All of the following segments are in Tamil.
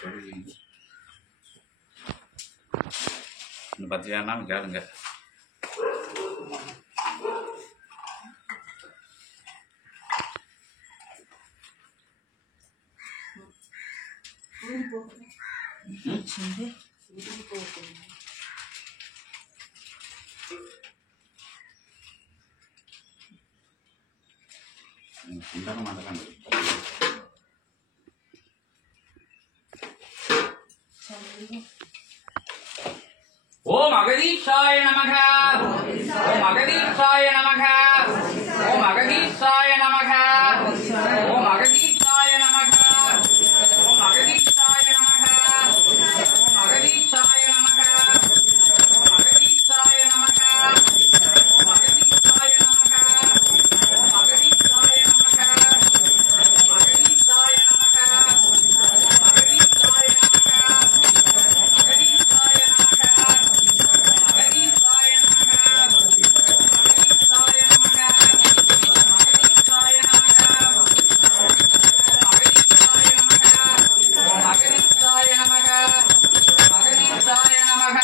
சொல்லி இந்த 10,000 நாள் கேளுங்க. ஓம் அகதீஷாய நமக. ஓம் அகதீஷாய நமக. ஓம் அகதீஷாய நமக. ஓம் அகதீஷாய நமக. ஓம் அகதீஷாய நமக. ஓம் அகதீஷாய நமக. ஓம் அகதீஷாய நமக. ஓம் அகதீஷாய நமக. ஓம் அகதீஷாய நமக. ஓம் அகதீஷாய நமக. அகதீஷாய நமக. அகதீஷாய நமக.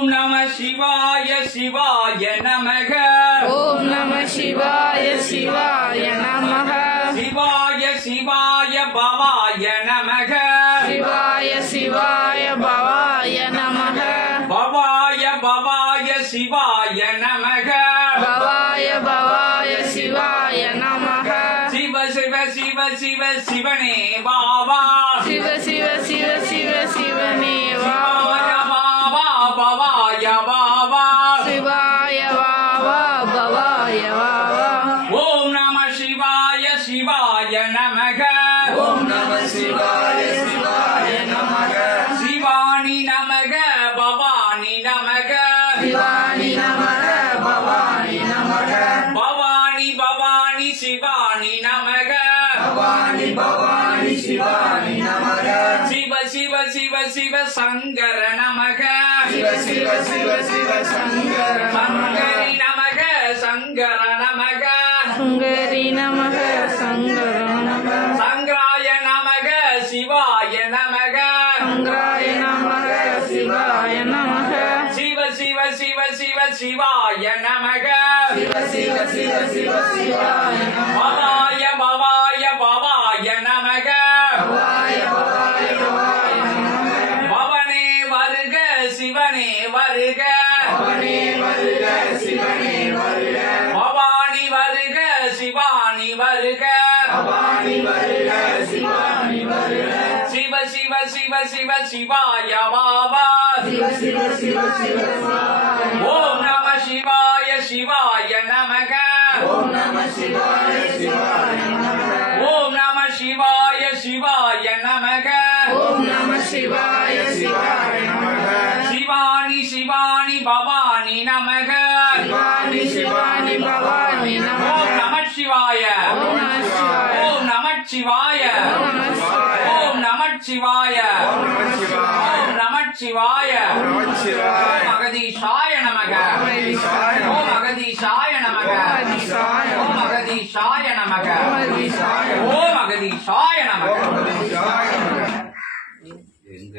ஓம் நம சிவாய சிவாய நமக ஓம் நம சிவாய சிவாய நமக சிவாய சிவாய பவாய நமக சிவாய சிவாய பவாய நமக பவாய பவாய சிவாய நமக பவாய பவாய சிவாய நமக சிவ சிவ சிவ சிவ சிவனே பாவா சிவ சிவ சிவ சிவ சிவனே சிவாய வாவா பாவா பவாய பாவா சிவாய வாவா பவாய வாவா ஓம் நம சிவாய சிவாய நமக ஓம் நம சிவாய சிவாய நமக சிவானி நமக பவானி நமக சிவானி நமக பவானி நமக பவானி பவானி சிவானி நமக பவானி பவானி சிவானி நமக சிவ சிவ சிவ சிவ சங்கர நமக சிவ சிவ சிவ சிவ சங்கர சங்கரி நமக சங்கர நமக சுங்கரி நமக சங்கர நமக சங்கராய நமக சிவாய நமக சங்கராய நமக சிவாய நமக சிவ சிவ சிவ சிவ சிவாய நமக சிவ சிவ சிவ சிவ சிவாய நமக பவாய பவாய பவாய நமக பவாய பவாய பவாய நமக பவனே வருக சிவனே வருக பவனே வருக சிவனே வருக பவானி வருக சிவானி வருக பவானி வருக சிவானி வருக சிவ சிவ சிவ சிவ சிவாய பாபா சிவ சிவ சிவ சிவ சிவாய ஓம் நம சிவாய சிவாய நமக ஓம் நம சிவாய சிவாய நமக ஓம் நம சிவாய சிவாய நமக ஓம் நம சிவாய சிவாய நமக சிவானி சிவானி பவானி நமக சிவானி சிவானி பவானி நமக ஓம் நம சிவாய ஓம் நம சிவாய ஓம் நம சிவாய ஓம் நம சிவாய ஓம் நம சிவாய ஓம் நம சிவாய ஓம் அகதீஷாய நமக ஓம் அகதீஷாய நமக ஓம் அகதீஷாய நமக ஓம் அகதீஷாய நமக எங்க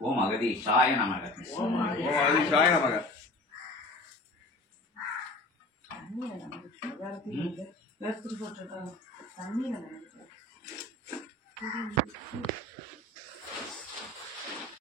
ஓம் அகதீஷாய நமக